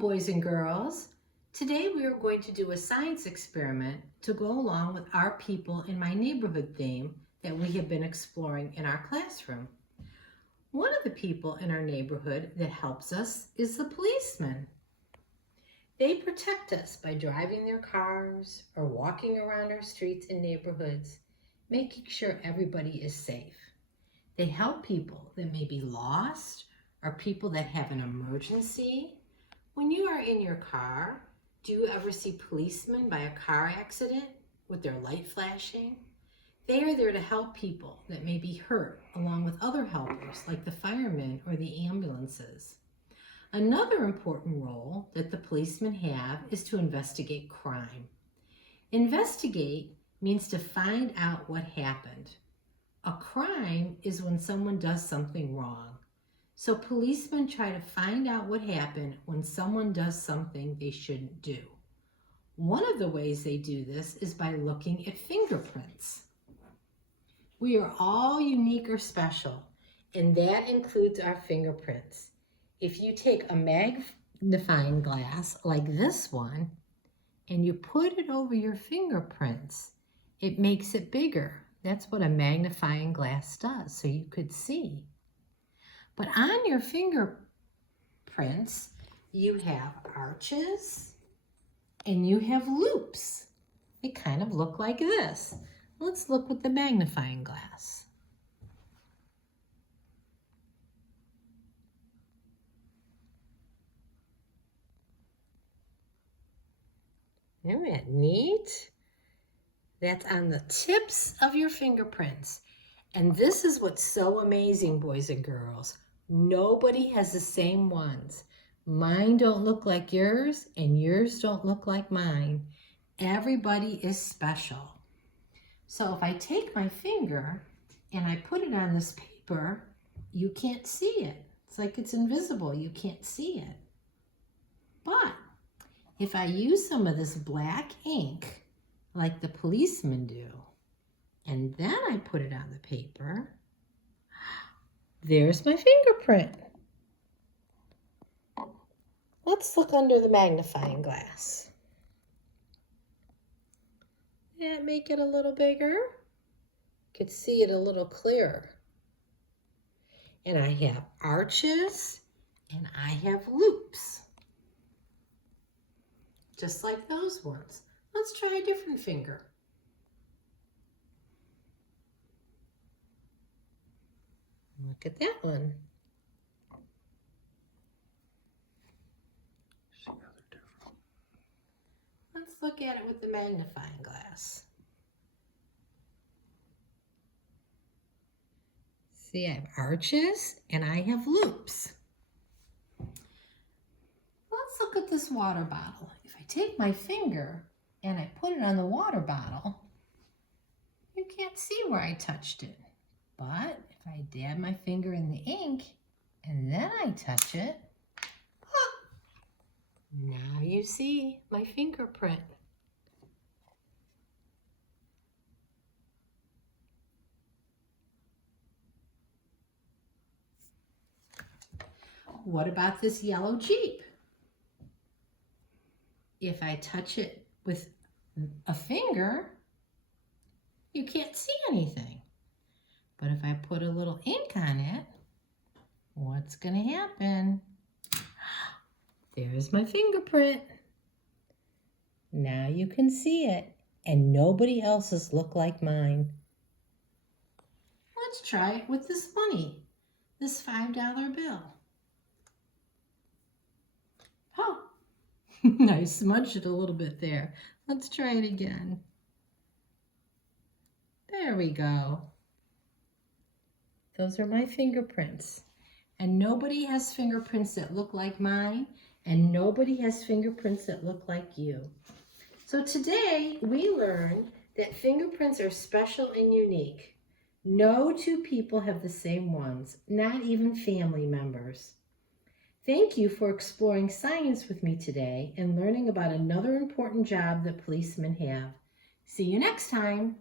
boys and girls. Today we are going to do a science experiment to go along with our people in my neighborhood theme that we have been exploring in our classroom. One of the people in our neighborhood that helps us is the policeman. They protect us by driving their cars or walking around our streets and neighborhoods, making sure everybody is safe. They help people that may be lost or people that have an emergency. When you are in your car, do you ever see policemen by a car accident with their light flashing? They are there to help people that may be hurt along with other helpers like the firemen or the ambulances. Another important role that the policemen have is to investigate crime. Investigate means to find out what happened. A crime is when someone does something wrong. So policemen try to find out what happened when someone does something they shouldn't do. One of the ways they do this is by looking at fingerprints. We are all unique or special, and that includes our fingerprints. If you take a magnifying glass like this one and you put it over your fingerprints, it makes it bigger. That's what a magnifying glass does, so you could see. But on your fingerprints, you have arches and you have loops. They kind of look like this. Let's look with the magnifying glass. Isn't that neat? That's on the tips of your fingerprints. And this is what's so amazing, boys and girls. Nobody has the same ones. Mine don't look like yours, and yours don't look like mine. Everybody is special. So if I take my finger and I put it on this paper, you can't see it. It's like it's invisible. You can't see it. But if I use some of this black ink, like the policemen do, and then I put it on the paper, there's my fingerprint. Let's look under the magnifying glass. Yeah, make it a little bigger. You could see it a little clearer. And I have arches and I have loops, just like those ones. Let's try a different finger. Look at that one. See how they're different. Let's look at it with the magnifying glass. See, I have arches and I have loops. Let's look at this water bottle. If I take my finger and I put it on the water bottle, you can't see where I touched it. But if I dab my finger in the ink and then I touch it, now you see my fingerprint. What about this yellow Jeep? If I touch it with a finger, you can't see anything. But if I put a little ink on it, what's going to happen? There's my fingerprint. Now you can see it, and nobody else's look like mine. Let's try it with this money, this $5 bill. Oh, I smudged it a little bit there. Let's try it again. There we go. Those are my fingerprints. And nobody has fingerprints that look like mine, and nobody has fingerprints that look like you. So today we learned that fingerprints are special and unique. No two people have the same ones, not even family members. Thank you for exploring science with me today and learning about another important job that policemen have. See you next time.